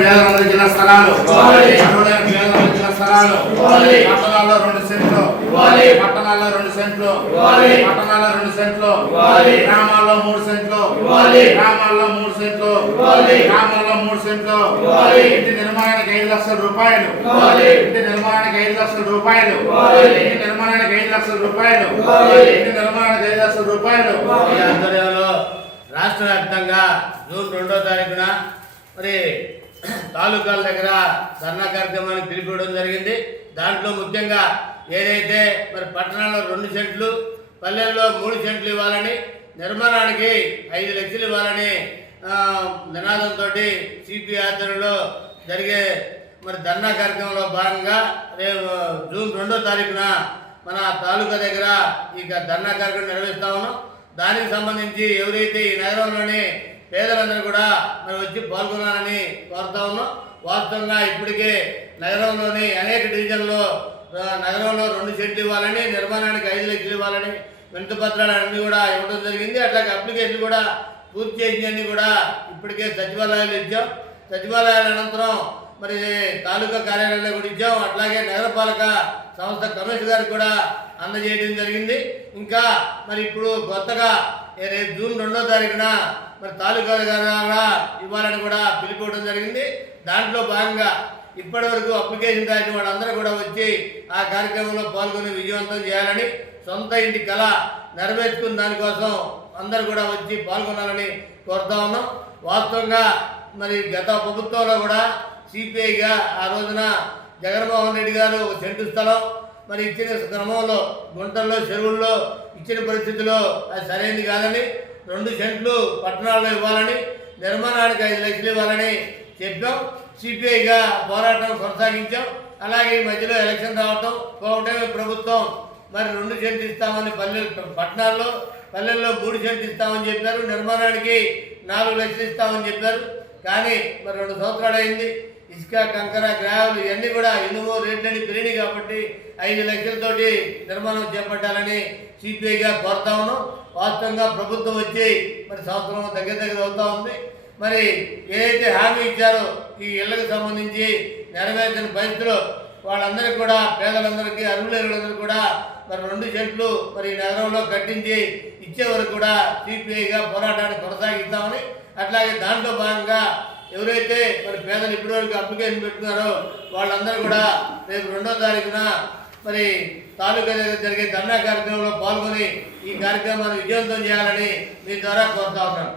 పేదలందరికీ ఇళ్ల స్థలాలు, పేదలందరికీ స్థలాలు, పట్టణాల్లో 2 సెంట్లు, పట్టణాల్లో 2 సెంట్లు, పట్టణాల్లో 2 సెంట్లు, గ్రామాల్లో 3 సెంట్లు, గ్రామాల్లో 3 సెంట్లు, గ్రామాల్లో 3 సెంట్లు, ఇంటి నిర్మాణానికి 5 లక్షల రూపాయలు, ఇంటి నిర్మాణానికి 5 లక్షల రూపాయలు, ఇంటి నిర్మాణానికి 5 లక్షల రూపాయలు, ఇంటి నిర్మాణానికి 5 లక్షల రూపాయలు. ఈ ఆధ్వర్యంలో రాష్ట్ర వ్యాప్తంగా జూన్ 2వ తారీఖున మరి తాలూకాల దగ్గర ధర్నా కార్యక్రమానికి పిలిపివ్వడం జరిగింది. దాంట్లో ముఖ్యంగా ఏదైతే మరి పట్టణాల్లో 2 సెంట్లు, పల్లెల్లో 3 సెంట్లు ఇవ్వాలని, నిర్మాణానికి 5 లక్షలు ఇవ్వాలని నినాదంతో సిపి ఆధ్వర్యంలో జరిగే మరి ధర్నా కార్యక్రమంలో భాగంగా రేపు జూన్ 2వ తారీఖున మన తాలూకా దగ్గర ఇక ధర్నా కార్యక్రమం నిర్వహిస్తా ఉన్నాం. దానికి సంబంధించి ఎవరైతే ఈ నగరంలోని పేదలందరూ కూడా మరి వచ్చి పాల్గొనాలని కోరుతా ఉన్నాం. వాస్తవంగా ఇప్పటికే నగరంలోని అనేక డివిజన్లో నగరంలో 2 సెంట్లు ఇవ్వాలని, నిర్మాణానికి 5 లక్షలు ఇవ్వాలని వినతి పత్రాలు అన్నీ కూడా ఇవ్వడం జరిగింది. అట్లాగే అప్లికేషన్ కూడా పూర్తి చేసినవన్నీ కూడా ఇప్పటికే సచివాలయాలు ఇచ్చాం. సచివాలయాల అనంతరం మరి తాలూకా కార్యాలయంలో కూడా ఇచ్చాం. అట్లాగే నగరపాలక సంస్థ కమిషనర్ గారికి కూడా అందజేయడం జరిగింది. ఇంకా మరి ఇప్పుడు కొత్తగా రేపు జూన్ 2వ తారీఖున మరి తాలూకా ద్వారా ఇవ్వాలని కూడా పిలిపివ్వడం జరిగింది. దాంట్లో భాగంగా ఇప్పటి వరకు అప్లికేషన్ రాసిన వాళ్ళందరూ కూడా వచ్చి ఆ కార్యక్రమంలో పాల్గొని విజయవంతం చేయాలని, సొంత ఇంటి కళ నెరవేర్చుకున్న దానికోసం అందరూ కూడా వచ్చి పాల్గొనాలని కోరుతా ఉన్నాం. వాస్తవంగా మరి గత ప్రభుత్వంలో కూడా సిపిఐగా ఆ రోజున జగన్మోహన్ రెడ్డి గారు 1 సెంటు స్థలం మరి ఇచ్చిన క్రమంలో గుంటల్లో చెరువుల్లో ఇచ్చిన పరిస్థితిలో అది సరైనది కాదని 2 సెంట్లు పట్టణాల్లో ఇవ్వాలని, నిర్మాణానికి 5 లక్షలు ఇవ్వాలని చెప్పాం. సిపిఐగా పోరాటం కొనసాగించాం. అలాగే ఈ మధ్యలో ఎలక్షన్ రావటం, కోవటమే ప్రభుత్వం మరి 2 సెంట్లు ఇస్తామని పట్టణాల్లో, పల్లెల్లో 3 సెంట్లు ఇస్తామని చెప్పారు. నిర్మాణానికి 4 లక్షలు ఇస్తామని చెప్పారు. కానీ మరి 2 సంవత్సరాలు అయింది. ఇసుక, కంకర, గ్రావెల్ ఇవన్నీ కూడా ఇనుము రేట్లని పెరిగినాయి కాబట్టి 5 లక్షలతోటి నిర్మాణం చేపట్టాలని సిపిఐగా కోరుతా ఉన్నాం. వాస్తవంగా ప్రభుత్వం వచ్చి మరి సంవత్సరం దగ్గర అవుతా ఉంది. మరి ఏదైతే హామీ ఇచ్చారో ఈ ఇళ్లకు సంబంధించి నెరవేర్చిన పరిస్థితుల్లో వాళ్ళందరికీ కూడా, పేదలందరికీ, అర్హులందరికీ కూడా మరి 2 సెంట్లు మరి నగరంలో కట్టించి ఇచ్చే వరకు కూడా సిపిఐగా పోరాటాన్ని కొనసాగిస్తామని, అట్లాగే దాంట్లో భాగంగా ఎవరైతే మరి పేదలు ఇప్పటివరకు అప్లికేషన్ పెట్టుకున్నారో వాళ్ళందరూ కూడా రేపు 2వ తారీఖున మరి తాలూకా దగ్గర జరిగే ధర్నా కార్యక్రమంలో పాల్గొని ఈ కార్యక్రమాన్ని విజయవంతం చేయాలని మీ ద్వారా కోరుతా ఉన్నాను.